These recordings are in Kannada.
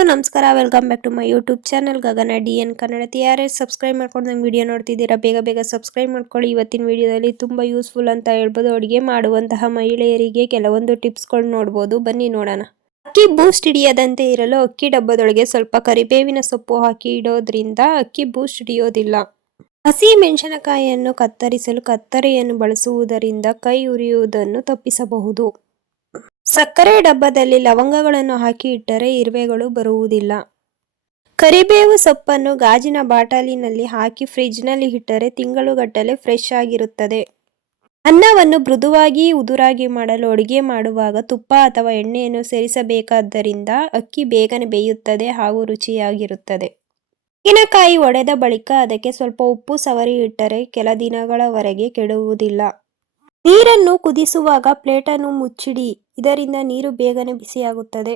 ಹಲೋ ನಮಸ್ಕಾರ, welcome back to my YouTube channel Gagana DN ಕನ್ನಡತಿ. ಯಾರೇ ಸಬ್ಸ್ಕ್ರೈಬ್ ಮಾಡ್ಕೊಂಡು ನಮ್ಮ ವಿಡಿಯೋ ನೋಡ್ತಿದ್ದೀರಾ ಬೇಗ ಸಬ್ಸ್ಕ್ರೈಬ್ ಮಾಡ್ಕೊಳ್ಳಿ. ಇವತ್ತಿನ ವಿಡಿಯೋದಲ್ಲಿ ತುಂಬ ಯೂಸ್ಫುಲ್ ಅಂತ ಹೇಳ್ಬೋದು. ಅಡುಗೆ ಮಾಡುವಂತಹ ಮಹಿಳೆಯರಿಗೆ ಕೆಲವೊಂದು ಟಿಪ್ಸ್ಗಳು ನೋಡ್ಬೋದು, ಬನ್ನಿ ನೋಡೋಣ. ಅಕ್ಕಿ ಬೂಸ್ಟ್ ಹಿಡಿಯದಂತೆ ಇರಲು ಅಕ್ಕಿ ಡಬ್ಬದೊಳಗೆ ಸ್ವಲ್ಪ ಕರಿಬೇವಿನ ಸೊಪ್ಪು ಹಾಕಿ ಇಡೋದ್ರಿಂದ ಅಕ್ಕಿ ಬೂಸ್ಟ್ ಹಿಡಿಯೋದಿಲ್ಲ. ಹಸಿ ಮೆಣಸಿನಕಾಯಿಯನ್ನು ಕತ್ತರಿಸಲು ಕತ್ತರಿಯನ್ನು ಬಳಸುವುದರಿಂದ ಕೈ ಉರಿಯುವುದನ್ನು ತಪ್ಪಿಸಬಹುದು. ಸಕ್ಕರೆ ಡಬ್ಬದಲ್ಲಿ ಲವಂಗಗಳನ್ನು ಹಾಕಿ ಇಟ್ಟರೆ ಇರುವೆಗಳು ಬರುವುದಿಲ್ಲ. ಕರಿಬೇವು ಸೊಪ್ಪನ್ನು ಗಾಜಿನ ಬಾಟಲಿನಲ್ಲಿ ಹಾಕಿ ಫ್ರಿಡ್ಜ್ನಲ್ಲಿ ಇಟ್ಟರೆ ತಿಂಗಳುಗಟ್ಟಲೆ ಫ್ರೆಶ್ ಆಗಿರುತ್ತದೆ. ಅನ್ನವನ್ನು ಮೃದುವಾಗಿ ಉದುರಾಗಿ ಮಾಡಲು ಅಡುಗೆ ಮಾಡುವಾಗ ತುಪ್ಪ ಅಥವಾ ಎಣ್ಣೆಯನ್ನು ಸೇರಿಸಬೇಕಾದ್ದರಿಂದ ಅಕ್ಕಿ ಬೇಗನೆ ಬೇಯುತ್ತದೆ ಹಾಗೂ ರುಚಿಯಾಗಿರುತ್ತದೆ. ತೆಂಗಿನಕಾಯಿ ಒಡೆದ ಬಳಿಕ ಅದಕ್ಕೆ ಸ್ವಲ್ಪ ಉಪ್ಪು ಸವರಿ ಇಟ್ಟರೆ ಕೆಲ ದಿನಗಳವರೆಗೆ ಕೆಡುವುದಿಲ್ಲ. ನೀರನ್ನು ಕುದಿಸುವಾಗ ಪ್ಲೇಟನ್ನು ಮುಚ್ಚಿಡಿ, ಇದರಿಂದ ನೀರು ಬೇಗನೆ ಬಿಸಿಯಾಗುತ್ತದೆ.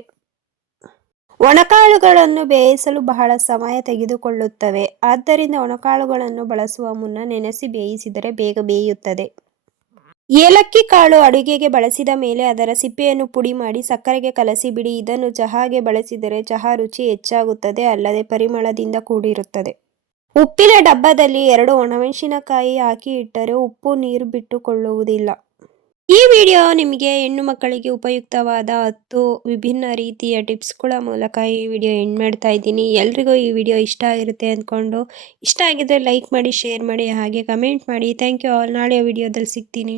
ಒಣಕಾಳುಗಳನ್ನು ಬೇಯಿಸಲು ಬಹಳ ಸಮಯ ತೆಗೆದುಕೊಳ್ಳುತ್ತವೆ, ಆದ್ದರಿಂದ ಒಣಕಾಳುಗಳನ್ನು ಬಳಸುವ ಮುನ್ನ ನೆನೆಸಿ ಬೇಯಿಸಿದರೆ ಬೇಗ ಬೇಯುತ್ತದೆ. ಏಲಕ್ಕಿ ಕಾಳು ಅಡುಗೆಗೆ ಬಳಸಿದ ಮೇಲೆ ಅದರ ಸಿಪ್ಪೆಯನ್ನು ಪುಡಿ ಮಾಡಿ ಸಕ್ಕರೆಗೆ ಕಲಸಿ ಬಿಡಿ. ಇದನ್ನು ಚಹಾಗೆ ಬಳಸಿದರೆ ಚಹಾ ರುಚಿ ಹೆಚ್ಚಾಗುತ್ತದೆ, ಅಲ್ಲದೆ ಪರಿಮಳದಿಂದ ಕೂಡಿರುತ್ತದೆ. ಉಪ್ಪಿನ ಡಬ್ಬದಲ್ಲಿ 2 ಒಣಮೆಣಸಿನಕಾಯಿ ಹಾಕಿ ಇಟ್ಟರೆ ಉಪ್ಪು ನೀರು ಬಿಟ್ಟುಕೊಳ್ಳುವುದಿಲ್ಲ. ಈ ವಿಡಿಯೋ ನಿಮಗೆ ಹೆಣ್ಣು ಮಕ್ಕಳಿಗೆ ಉಪಯುಕ್ತವಾದ 10 ವಿಭಿನ್ನ ರೀತಿಯ ಟಿಪ್ಸ್ಗಳ ಮೂಲಕ ಈ ವಿಡಿಯೋ ಎಂಡ್ ಮಾಡ್ತಾ ಇದ್ದೀನಿ. ಎಲ್ರಿಗೂ ಈ ವಿಡಿಯೋ ಇಷ್ಟ ಆಗಿರುತ್ತೆ ಅಂದ್ಕೊಂಡು, ಇಷ್ಟ ಆಗಿದ್ರೆ ಲೈಕ್ ಮಾಡಿ, ಶೇರ್ ಮಾಡಿ, ಹಾಗೆ ಕಮೆಂಟ್ ಮಾಡಿ. Thank you all. ನಾಳೆ ವಿಡಿಯೋದಲ್ಲಿ ಸಿಗ್ತೀನಿ.